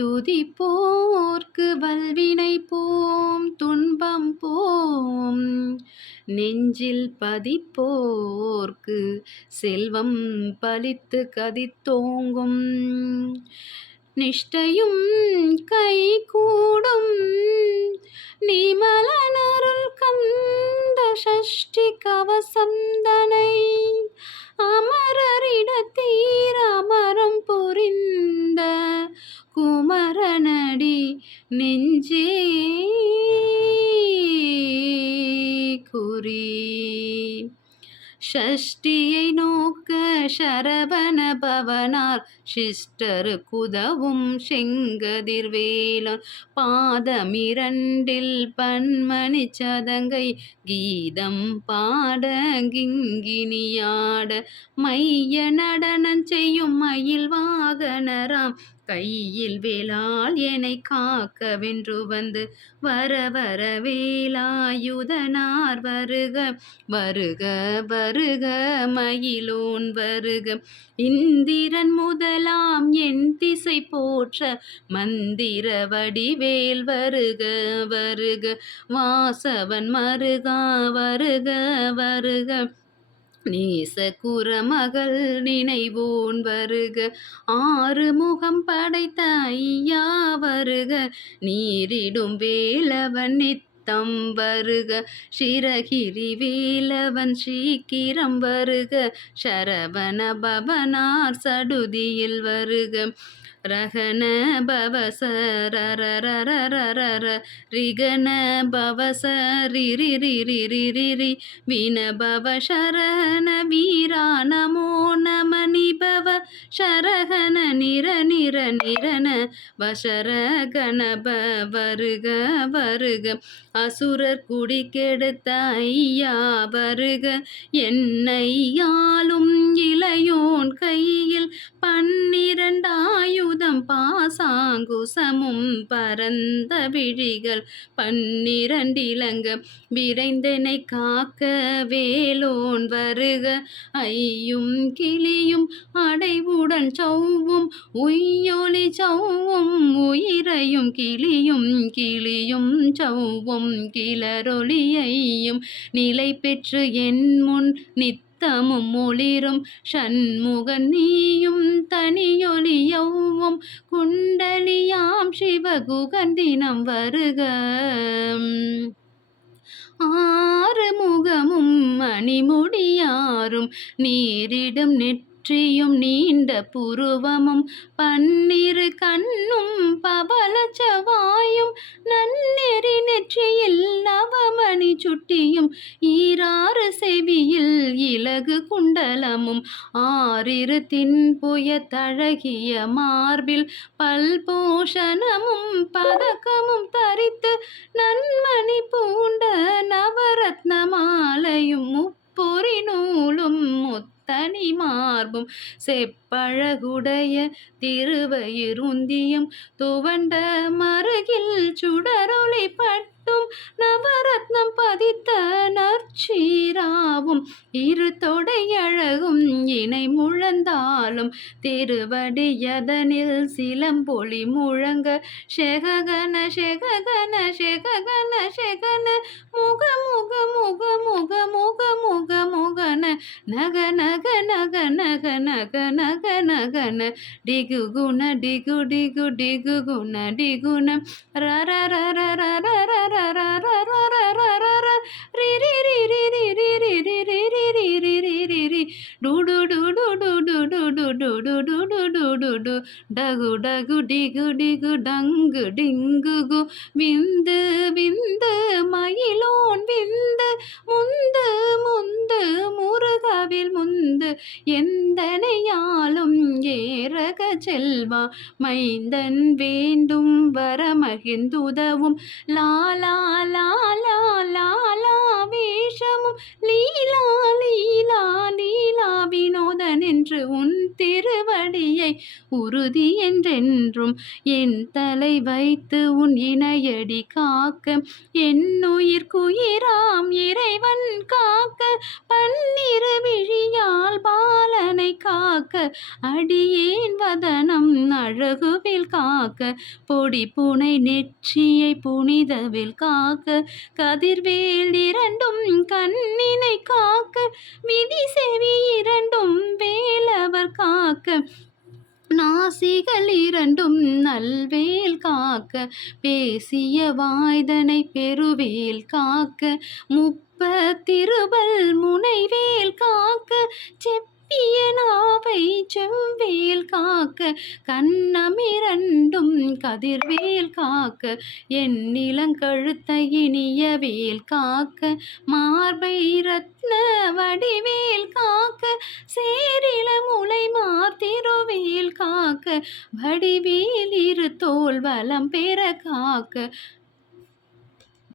துதிப்போர்க்கு வல்வினை போம் துன்பம் போம், நெஞ்சில் பதிப்போர்க்கு செல்வம் பலித்து கதித்தோங்கும். நிஷ்டையும் கைகூடும் நிமலனருள் கந்த சஷ்டி கவசந்தனை, அமரரிடத்தீர் அமரம் புரிந்த குமரனடி நெஞ்சே குறி. ஷஷ்டியை நோக்க சரவண பவனார் சிஷ்டருக்குதவும் செங்கதிர்வேலன், பாதமிரண்டில் பன்மணி சதங்கை கீதம் பாட கிங்கினியாட, மைய நடனம் செய்யும் மயில் வாகனராம் கையில் வேலால் என்னை காக்க வென்று வந்து, வர வர வேலாயுதனார் வருக வருக வருக மயிலோன் வருக, இந்திரன் முதலாம் என் திசை போற்ற மந்திர வடிவேல் வருக வருக, வாசவன் மருகா வருக வருக, நேச குரமகள் நினைவோன் வருக, ஆறு முகம் படைத்த ஐயா வருக, நீரிடும் வேலவன் நித்தம் வருக, சிரகிரி வேலவன் சீக்கிரம் வருக, சரவண பவனார் சடுதியில் வருக, ரகன பவச ரரரரரரர ரிகன பவச ரிரிரிரிரிரி, வினபவ சரண வீரா நமோ நம, நிபவ சரகன நிர நிர நிரன வசர கணப வருக வருக, அசுரர் குடி கெடுத்த ஐயா வருக, என்னையாலும் இளையோன் கையில் 12 ஆயுதம் பாசாங்குசமும் பரந்த விழிகள் 12 இலங்க விரைந்தனை காக்க வேலோன் வருக, ஐயும் கிளியும் அடைவுடன் சௌவும் உய்யொலி சௌவும், உயிரையும் கிளியும் கிளியும் சௌவும் கிளரொலியையும் நிலை பெற்று என் முன் நித்தமும் ஒளிரும், சண்முகன் நீயும் தனியொலியவும் குண்டலியாம் சிவகுகந்தினம் வருக, ஆறு முகமும் மணிமுடியாரும் நீரிடும் நெற்றியும் நீண்ட புருவமும் 12 கண்ணும் பவள செவ்வாயும், நன்னெறி நெற்றியில் நவமணி சுட்டியும், ஈராறு செவியில் இலகு குண்டலமும், 6 தின்புய தழகிய மார்பில் பல்பூஷணமும் பதக்கமும் தரித்து, நன்மணி பூண்ட நவரத்ன மாலையும் முப்பொறி நூலும் முத்தனி மார்பும், செப்பழகுடைய திருவயிருந்தியும் துவண்ட மருகில் சுடரொளி பட்டும், நவரத்னம் பதித்த நற்சீராவும், 2 தொடையழகும் இணை முழந்தாலும், திருவடியதனில் சிலம்பொலி முழங்க, ஷெககன ஷெககன ஷெககன ஷெகன முக முக முக முக முக முக முகன நக நக நக நக நக நக நகன, டிகு குண டிகு டிகு டிகு குண டிகுண ரர ரர ரர ரர ரர ரிரி ரிரி ரிரி ரிரி ரிரி ரிரி ரிரி ரி டு டு டு டு டு டு டு டு டு டு டு டு டு டு டு டகு டகு டிகு டிகு டங்கு டிங்கு கு, விந்து விந்து மயிலோன் விந்து, முந்து முந்து முருகவில் முந்து, எந்தனையாலும் ஏரக செல்வா மைந்தன் வேண்டும் வரமகிழ்ந்துதவும், லாலா லாலா லாலா வேஷமும் லீலா லீலா லீலா வினோதன் என்று உன் திருவடியை உறுதி என்றென்றும் என் தலை வைத்து உன் இணையடி காக்க, என்னுயிர்க்குயிராம் இறைவன் காக்க, 12 விழியால் பாலனை காக்க, அடியேன் வதனம் அழகுவில் காக்க பொடி புனை நெற்றியை புனிதவேல் காக்க கதிர்வேல் இரண்டும் கண்ணினை காக்க விதி செவி இரண்டும் வேலவர் காக்க நாசிகள் இரண்டும் நல்வேல் காக்க பேசிய வாய்தனை பெருவேல் காக்க முப்பத்திருபல் முனைவேல் காக்க செப்பிய நாவை செவ்வேல் காக்க கண்ணமிரண்டும் கதிர்வேல் காக்க என் நிலங்கழுத்தை இனிய வேல் காக்க மார்பை ரத்ன வடிவேல் காக்க சேரில முலை மாத்திருவேல் காக்க வடிவேல் இரு தோள் வலம் பெற காக்க